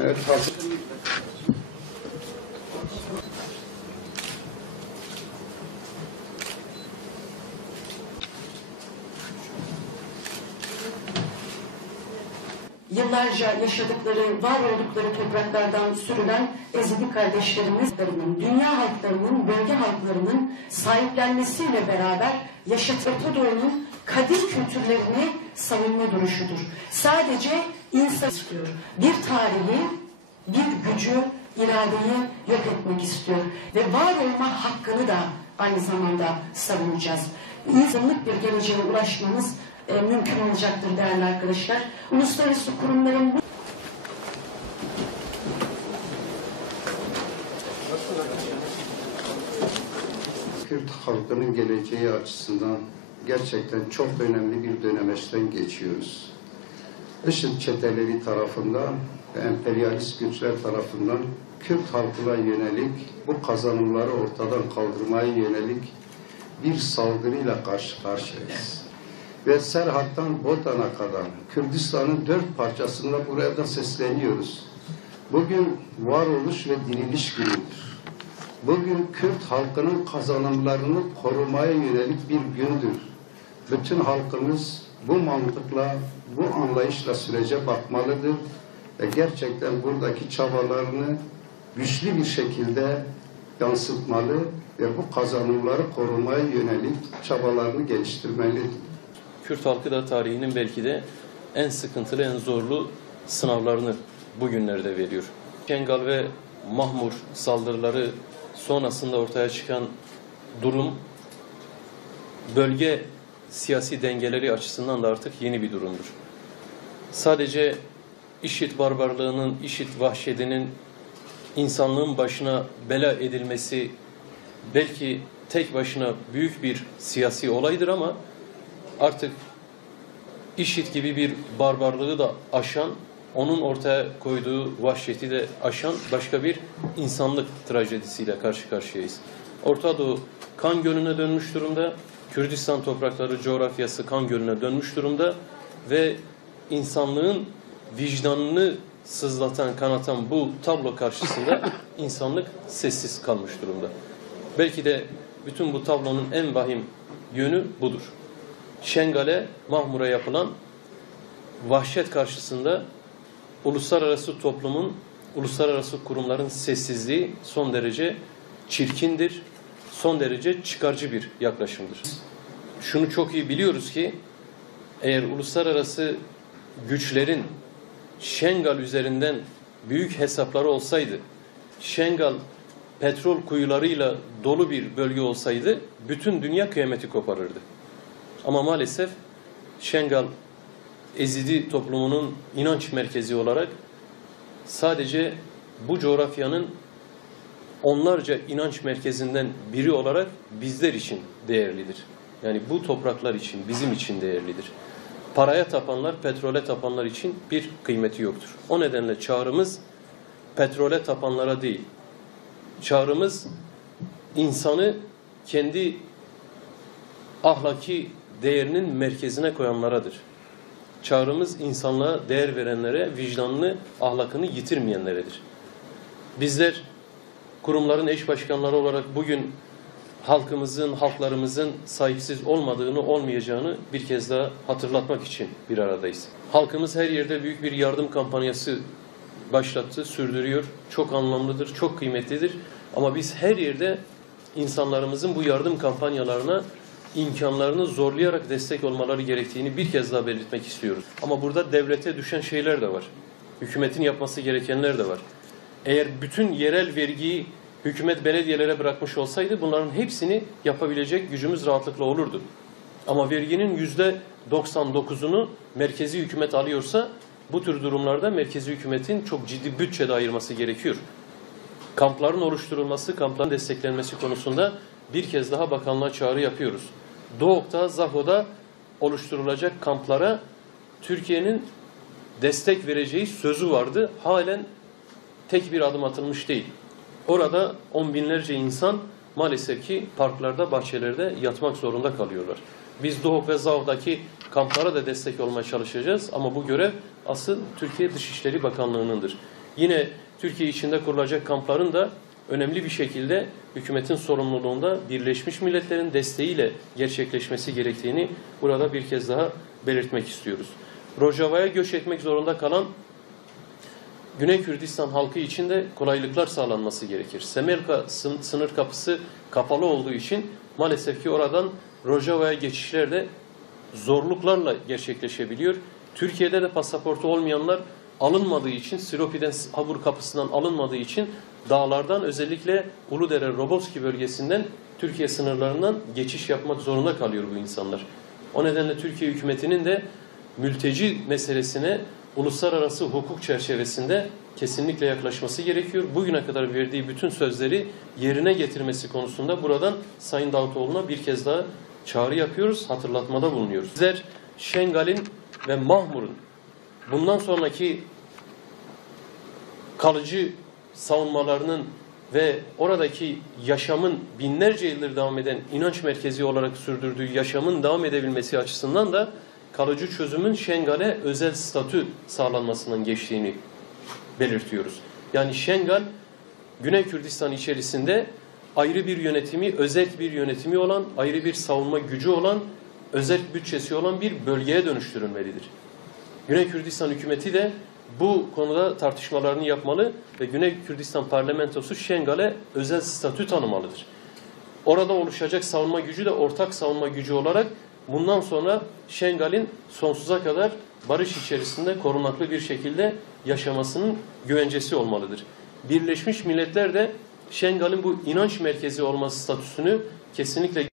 Evet, hazır. Yıllarca yaşadıkları, var oldukları topraklardan sürülen ezidi kardeşlerimizin, dünya halklarının, bölge halklarının sahiplenmesiyle beraber yaşatıp Orta Doğu'nun kadim kültürlerini savunma duruşudur. Sadece insan istiyor. Bir tarihi, bir gücü, iradeyi yok etmek istiyor. Ve var olma hakkını da aynı zamanda savunacağız. İnsanlık bir geleceğe ulaşmamız e, mümkün olacaktır değerli arkadaşlar. Uluslararası kurumların bu Kürt halkının geleceği açısından gerçekten çok önemli bir dönemeçten geçiyoruz. IŞİD çeteleri tarafından ve emperyalist güçler tarafından Kürt halkına yönelik bu kazanımları ortadan kaldırmaya yönelik bir saldırıyla karşı karşıyayız. Ve Serhat'tan Botan'a kadar Kürdistan'ın dört parçasında buraya da sesleniyoruz. Bugün varoluş ve diriliş günüdür. Bugün Kürt halkının kazanımlarını korumaya yönelik bir gündür. Bütün halkımız bu mantıkla, bu anlayışla sürece bakmalıdır ve gerçekten buradaki çabalarını güçlü bir şekilde yansıtmalı ve bu kazanımları korumaya yönelik çabalarını geliştirmelidir. Kürt halkı da tarihinin belki de en sıkıntılı, en zorlu sınavlarını bugünlerde veriyor. Şengal ve Mahmur saldırıları sonrasında ortaya çıkan durum bölge siyasi dengeleri açısından da artık yeni bir durumdur. Sadece işit barbarlığının, işit vahşetinin insanlığın başına bela edilmesi belki tek başına büyük bir siyasi olaydır ama artık işit gibi bir barbarlığı da aşan, onun ortaya koyduğu vahşeti de aşan başka bir insanlık trajedisiyle karşı karşıyayız. Orta Doğu kan gölüne dönmüş durumda. Kürdistan toprakları coğrafyası kan gölüne dönmüş durumda ve insanlığın vicdanını sızlatan, kanatan bu tablo karşısında insanlık sessiz kalmış durumda. Belki de bütün bu tablonun en vahim yönü budur. Şengal'e, Mahmur'a yapılan vahşet karşısında uluslararası toplumun, uluslararası kurumların sessizliği son derece çirkindir, son derece çıkarcı bir yaklaşımdır. Şunu çok iyi biliyoruz ki eğer uluslararası güçlerin Şengal üzerinden büyük hesapları olsaydı, Şengal petrol kuyularıyla dolu bir bölge olsaydı bütün dünya kıyameti koparırdı. Ama maalesef Şengal Ezidi toplumunun inanç merkezi olarak sadece bu coğrafyanın onlarca inanç merkezinden biri olarak bizler için değerlidir. Yani bu topraklar için, bizim için değerlidir. Paraya tapanlar, petrole tapanlar için bir kıymeti yoktur. O nedenle çağrımız petrole tapanlara değil. Çağrımız insanı kendi ahlaki değerinin merkezine koyanlaradır. Çağrımız insanlığa değer verenlere, vicdanını, ahlakını yitirmeyenleredir. Bizler kurumların eş başkanları olarak bugün halkımızın, halklarımızın sahipsiz olmadığını, olmayacağını bir kez daha hatırlatmak için bir aradayız. Halkımız her yerde büyük bir yardım kampanyası başlattı, sürdürüyor. Çok anlamlıdır, çok kıymetlidir. Ama biz her yerde insanlarımızın bu yardım kampanyalarına imkanlarını zorlayarak destek olmaları gerektiğini bir kez daha belirtmek istiyoruz. Ama burada devlete düşen şeyler de var. Hükümetin yapması gerekenler de var. Eğer bütün yerel vergiyi hükümet belediyelere bırakmış olsaydı bunların hepsini yapabilecek gücümüz rahatlıkla olurdu. Ama verginin yüzde 99'unu merkezi hükümet alıyorsa bu tür durumlarda merkezi hükümetin çok ciddi bütçe de ayırması gerekiyor. Kampların oluşturulması, kampların desteklenmesi konusunda bir kez daha bakanlığa çağrı yapıyoruz. Doğuk'ta, Zaho'da oluşturulacak kamplara Türkiye'nin destek vereceği sözü vardı. Halen tek bir adım atılmış değil. Orada on binlerce insan maalesef ki parklarda, bahçelerde yatmak zorunda kalıyorlar. Biz Doğu ve Zav'daki kamplara da destek olmaya çalışacağız ama bu görev asıl Türkiye Dışişleri Bakanlığı'nındır. Yine Türkiye içinde kurulacak kampların da önemli bir şekilde hükümetin sorumluluğunda Birleşmiş Milletler'in desteğiyle gerçekleşmesi gerektiğini burada bir kez daha belirtmek istiyoruz. Rojava'ya göç etmek zorunda kalan Güney Kürdistan halkı için de kolaylıklar sağlanması gerekir. Semelka sın- sınır kapısı kapalı olduğu için maalesef ki oradan Rojava'ya geçişler de zorluklarla gerçekleşebiliyor. Türkiye'de de pasaportu olmayanlar alınmadığı için, Silopi'den Habur kapısından alınmadığı için dağlardan özellikle Uludere, Roboski bölgesinden Türkiye sınırlarından geçiş yapmak zorunda kalıyor bu insanlar. O nedenle Türkiye hükümetinin de mülteci meselesine uluslararası hukuk çerçevesinde kesinlikle yaklaşması gerekiyor. Bugüne kadar verdiği bütün sözleri yerine getirmesi konusunda buradan Sayın Davutoğlu'na bir kez daha çağrı yapıyoruz, hatırlatmada bulunuyoruz. Bizler Şengal'in ve Mahmur'un bundan sonraki kalıcı savunmalarının ve oradaki yaşamın binlerce yıldır devam eden inanç merkezi olarak sürdürdüğü yaşamın devam edebilmesi açısından da kalıcı çözümün Şengal'e özel statü sağlanmasından geçtiğini belirtiyoruz. Yani Şengal Güney Kürdistan içerisinde ayrı bir yönetimi, özel bir yönetimi olan, ayrı bir savunma gücü olan, özel bütçesi olan bir bölgeye dönüştürülmelidir. Güney Kürdistan hükümeti de bu konuda tartışmalarını yapmalı ve Güney Kürdistan parlamentosu Şengal'e özel statü tanımalıdır. Orada oluşacak savunma gücü de ortak savunma gücü olarak bundan sonra Şengal'in sonsuza kadar barış içerisinde korunaklı bir şekilde yaşamasının güvencesi olmalıdır. Birleşmiş Milletler de Şengal'in bu inanç merkezi olması statüsünü kesinlikle